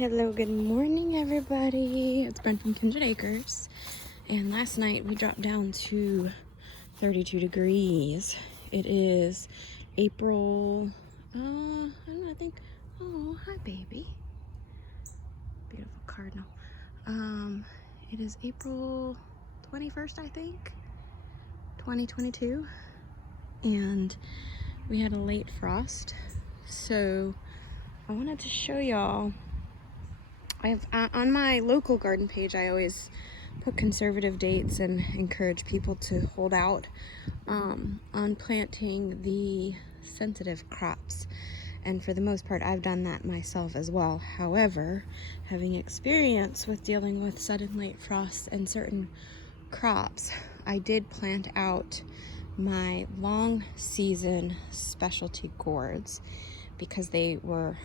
Hello, good morning everybody. It's Brent from Kindred Acres. And last night we dropped down to 32 degrees. It is April, I don't know, I think, oh, hi baby. Beautiful cardinal. It is April 21st, I think, 2022. And we had a late frost. So I wanted to show y'all. On my local garden page, I always put conservative dates and encourage people to hold out on planting the sensitive crops. And for the most part, I've done that myself as well. However, having experience with dealing with sudden late frosts and certain crops, I did plant out my long season specialty gourds because they were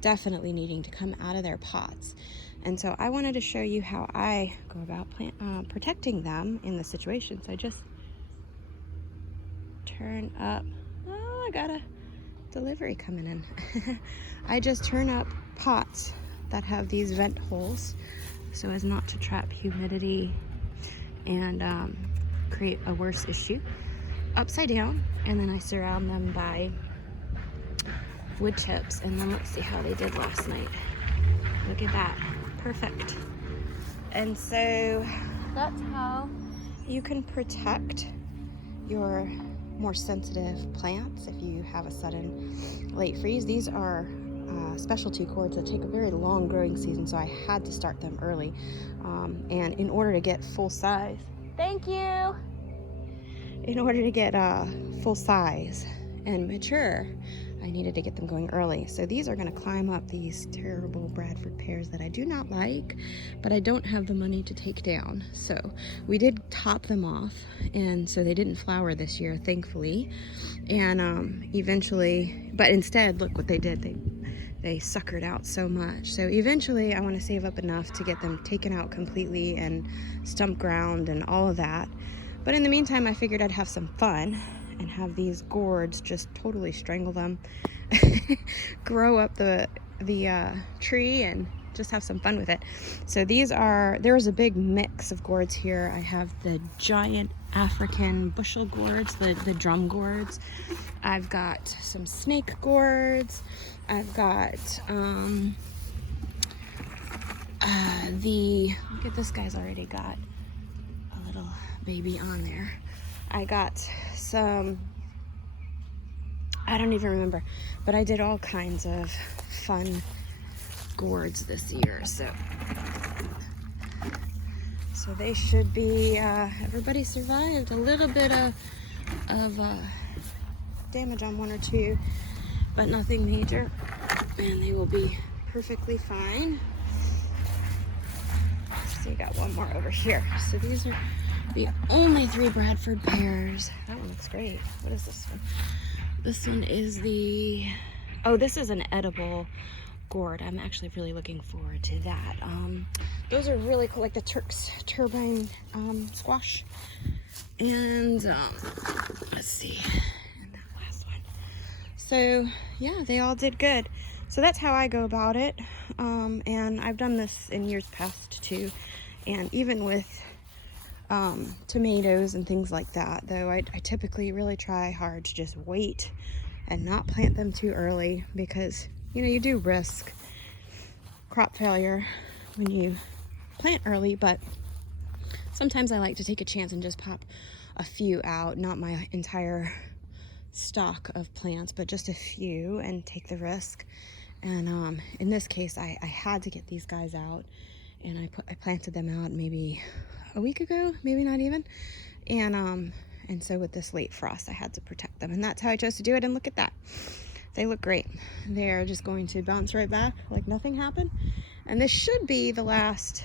definitely needing to come out of their pots. And so I wanted to show you how I go about protecting them in the situation. So I just turn up, oh, I got a delivery coming in. I just turn up pots that have these vent holes so as not to trap humidity and create a worse issue, upside down, and then I surround them by wood chips. And then let's see how they did last night. Look at that, perfect. And so that's how you can protect your more sensitive plants if you have a sudden late freeze. These are specialty gourds that take a very long growing season, so I had to start them early. And in order to get full size, thank you. In order to get full size and mature, I needed to get them going early. So these are going to climb up these terrible Bradford pears that I do not like, but I don't have the money to take down. So we did top them off, and so they didn't flower this year, thankfully. And eventually, but instead, look what they did. They suckered out so much. So eventually I want to save up enough to get them taken out completely and stump ground and all of that. But in the meantime, I figured I'd have some fun and have these gourds just totally strangle them, grow up the tree and just have some fun with it. So there's a big mix of gourds here. I have the giant African bushel gourds, the drum gourds. I've got some snake gourds. I've got look at this guy's already got a little baby on there. I got some, I don't even remember, but I did all kinds of fun gourds this year. So they should be, everybody survived. A little bit of damage on one or two, but nothing major, and they will be perfectly fine. So you got one more over here. So these are the only 3 Bradford pears. That one looks great. What is this one? This one is this is an edible gourd. I'm actually really looking forward to that. Those are really cool, like the Turk's turbine squash. And let's see, and that last one. So yeah, they all did good. So that's how I go about it. And I've done this in years past too. And even with tomatoes and things like that, though I typically really try hard to just wait and not plant them too early, because you do risk crop failure when you plant early. But sometimes I like to take a chance and just pop a few out, not my entire stock of plants, but just a few, and take the risk. And in this case, I had to get these guys out, and I planted them out maybe a week ago, maybe not even. And so with this late frost, I had to protect them, and that's how I chose to do it. And look at that. They look great. They're just going to bounce right back like nothing happened. And this should be the last